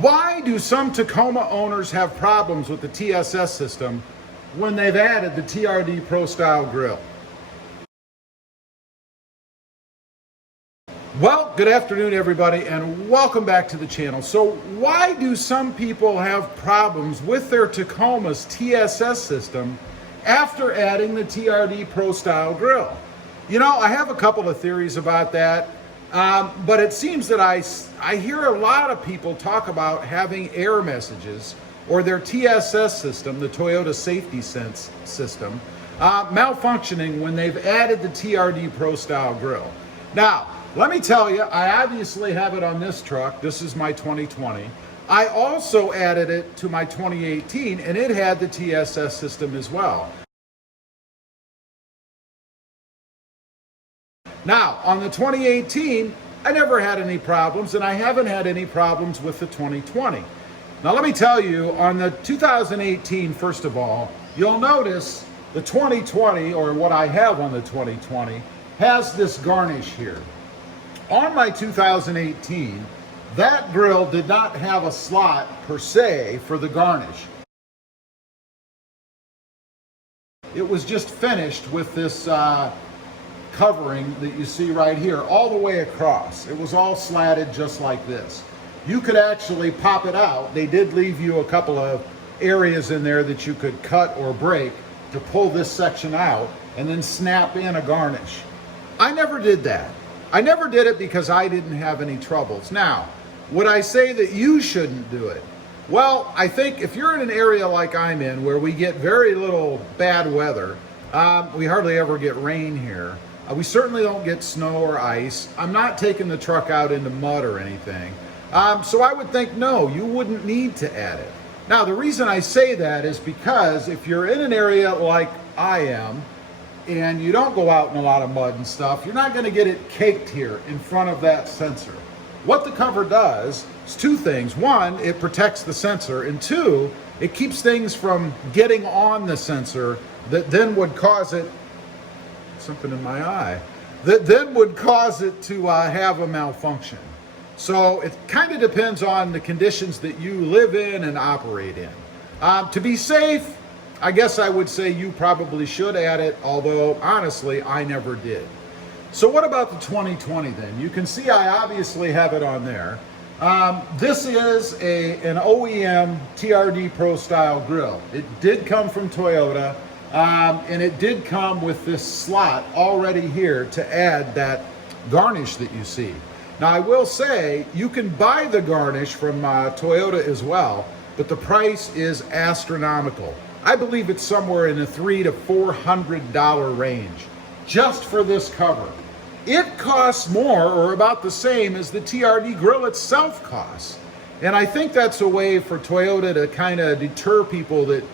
Why do some Tacoma owners have problems with the TSS system when they've added the TRD Pro style grill? Well, good afternoon everybody and welcome back to the channel. So why do some people have problems with their Tacoma's TSS system after adding the TRD Pro style grill? You know, I have a couple of theories about that. But it seems that I hear a lot of people talk about having error messages or their TSS system, the Toyota Safety Sense system, malfunctioning when they've added the TRD Pro style grill. Now, let me tell you, I obviously have it on this truck. This is my 2020. I also added it to my 2018 and it had the TSS system as well. Now, on the 2018, I never had any problems, and I haven't had any problems with the 2020. Now, let me tell you, on the 2018, first of all, you'll notice the 2020, or what I have on the 2020, has this garnish here. On my 2018, that grill did not have a slot, per se, for the garnish. It was just finished with this covering that you see right here all the way across. It was all slatted just like this. You could actually pop it out. They did leave you a couple of areas in there that you could cut or break to pull this section out and then snap in a garnish. I never did that. I never did it because I didn't have any troubles. Now, would I say that you shouldn't do it? Well, I think if you're in an area like I'm in where we get very little bad weather, we hardly ever get rain here. We certainly don't get snow or ice. I'm not taking the truck out into mud or anything. So I would think, no, you wouldn't need to add it. Now, the reason I say that is because if you're in an area like I am, and you don't go out in a lot of mud and stuff, you're not gonna get it caked here in front of that sensor. What the cover does is two things. One, it protects the sensor, and two, it keeps things from getting on the sensor that then would cause it, something in my eye, that then would cause it to have a malfunction. So it kind of depends on the conditions that you live in and operate in. To be safe, I guess I would say you probably should add it, although honestly, I never did. So what about the 2020 then? You can see I obviously have it on there. This is an OEM TRD Pro style grill. It did come from Toyota. And it did come with this slot already here to add that garnish that you see. Now I will say you can buy the garnish from Toyota as well, but the price is astronomical. I believe it's somewhere in the $300 to $400 range just for this cover. It costs more or about the same as the TRD grill itself costs. And I think that's a way for Toyota to kind of deter people that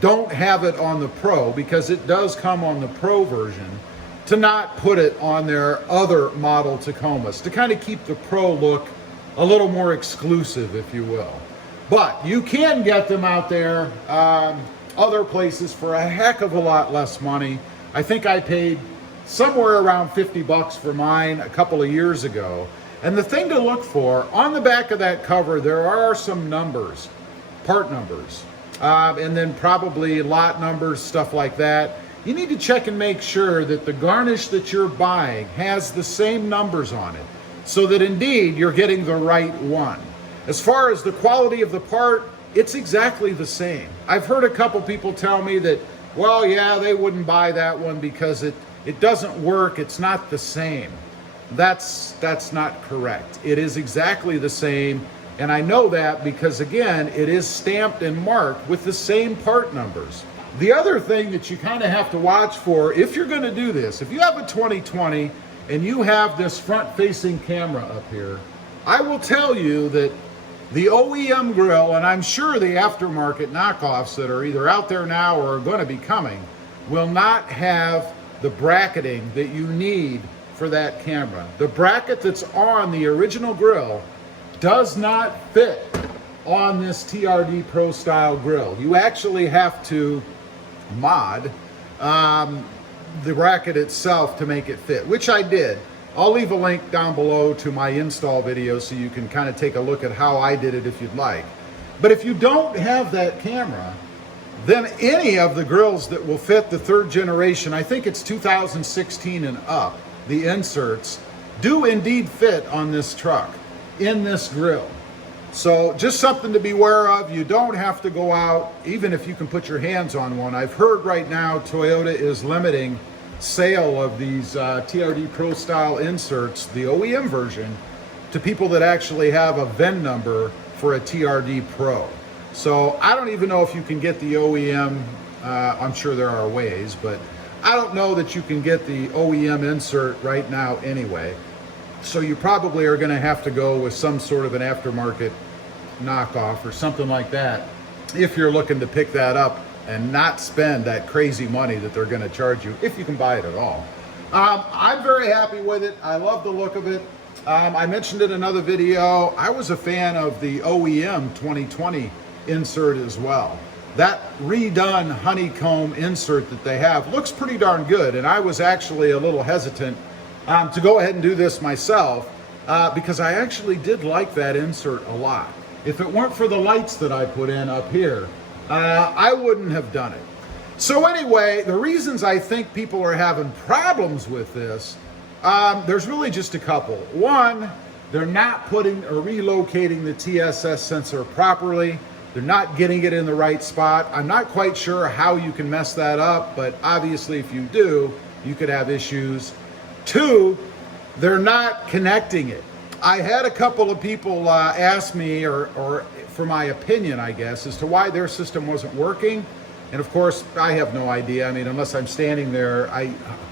don't have it on the Pro, because it does come on the Pro version, to not put it on their other model Tacomas, to kind of keep the Pro look a little more exclusive, if you will. But you can get them out there other places for a heck of a lot less money. I think I paid somewhere around 50 bucks for mine a couple of years ago. And the thing to look for, on the back of that cover, there are some numbers, part numbers. And then probably lot numbers, stuff like that. You need to check and make sure that the garnish that you're buying has the same numbers on it, so that indeed you're getting the right one. As far as the quality of the part, it's exactly the same. I've heard a couple people tell me that, well, yeah, they wouldn't buy that one because it doesn't work, it's not the same. That's not correct. It is exactly the same. And I know that because, again, it is stamped and marked with the same part numbers. The other thing that you kind of have to watch for, if you're going to do this, if you have a 2020 and you have this front-facing camera up here, I will tell you that the OEM grill, and I'm sure the aftermarket knockoffs that are either out there now or are going to be coming, will not have the bracketing that you need for that camera. The bracket that's on the original grill does not fit on this TRD Pro style grill. You actually have to mod the bracket itself to make it fit, which I did. I'll leave a link down below to my install video so you can kind of take a look at how I did it if you'd like. But if you don't have that camera, then any of the grills that will fit the 3rd generation, I think it's 2016 and up, the inserts, do indeed fit on this truck, in this grill. So just something to be aware of. You don't have to go out, even if you can put your hands on one. I've heard right now Toyota is limiting sale of these TRD Pro style inserts, the OEM version, to people that actually have a VIN number for a TRD Pro. So I don't even know if you can get the OEM, I'm sure there are ways, but I don't know that you can get the OEM insert right now anyway. So you probably are gonna have to go with some sort of an aftermarket knockoff or something like that if you're looking to pick that up and not spend that crazy money that they're gonna charge you, if you can buy it at all. I'm very happy with it. I love the look of it. I mentioned in another video, I was a fan of the OEM 2020 insert as well. That redone honeycomb insert that they have looks pretty darn good, and I was actually a little hesitant to go ahead and do this myself because I actually did like that insert a lot. If it weren't for the lights that I put in up here, I wouldn't have done it. So anyway, the reasons I think people are having problems with this, there's really just a couple. One, they're not putting or relocating the TSS sensor properly. They're not getting it in the right spot. I'm not quite sure how you can mess that up, but obviously if you do, you could have issues. Two, they're not connecting it. I had a couple of people ask me, or for my opinion, I guess, as to why their system wasn't working. And of course, I have no idea. I mean, unless I'm standing there,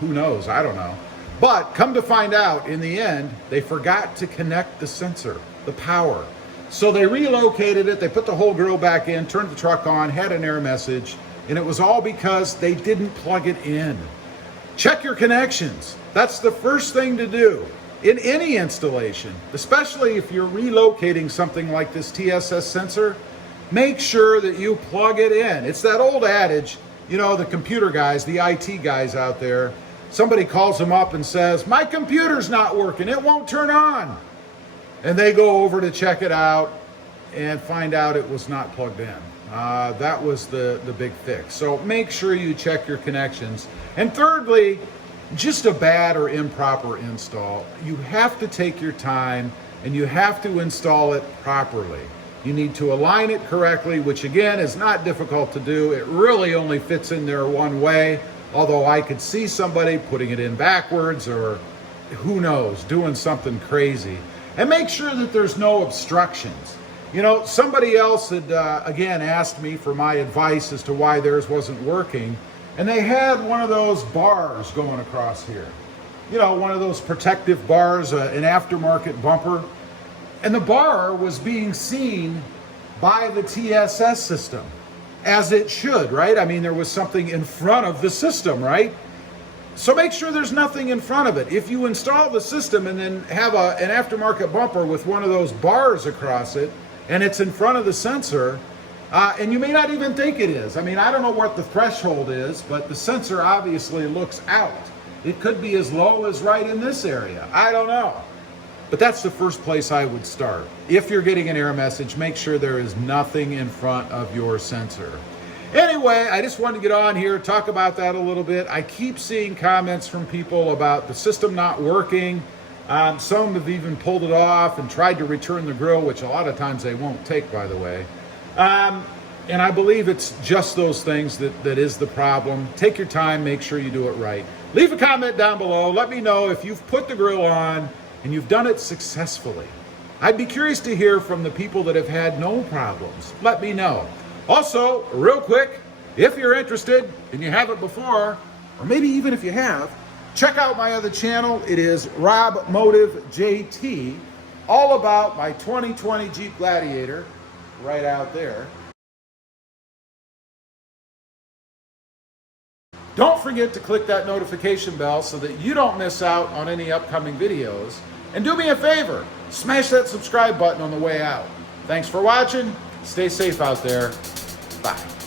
who knows? I don't know. But come to find out, in the end, they forgot to connect the sensor, the power. So they relocated it, they put the whole grill back in, turned the truck on, had an error message, and it was all because they didn't plug it in. Check your connections. That's the first thing to do in any installation, especially if you're relocating something like this TSS sensor. Make sure that you plug it in. It's that old adage, you know, the computer guys, the IT guys out there, somebody calls them up and says, my computer's not working, it won't turn on. And they go over to check it out and find out it was not plugged in. That was the big fix. So make sure you check your connections. And thirdly, just a bad or improper install. You have to take your time and you have to install it properly. You need to align it correctly, which again is not difficult to do. It really only fits in there one way, although I could see somebody putting it in backwards or who knows, doing something crazy. And make sure that there's no obstructions. You know, somebody else had, again, asked me for my advice as to why theirs wasn't working, and they had one of those bars going across here. You know, one of those protective bars, an aftermarket bumper. And the bar was being seen by the TSS system, as it should, right? I mean, there was something in front of the system, right? So make sure there's nothing in front of it. If you install the system and then have an aftermarket bumper with one of those bars across it, and it's in front of the sensor, and you may not even think it is. I mean, I don't know what the threshold is, but the sensor obviously looks out. It could be as low as right in this area. I don't know. But that's the first place I would start. If you're getting an error message, make sure there is nothing in front of your sensor. Anyway, I just wanted to get on here, talk about that a little bit. I keep seeing comments from people about the system not working. Some have even pulled it off and tried to return the grill, which a lot of times they won't take, by the way. And I believe it's just those things that is the problem. Take your time, make sure you do it right. Leave a comment down below. Let me know if you've put the grill on and you've done it successfully. I'd be curious to hear from the people that have had no problems. Let me know. Also, real quick, if you're interested and you haven't before, or maybe even if you have, check out my other channel. It is RobMotive JT, all about my 2020 Jeep Gladiator, right out there. Don't forget to click that notification bell so that you don't miss out on any upcoming videos. And do me a favor, smash that subscribe button on the way out. Thanks for watching. Stay safe out there. Bye.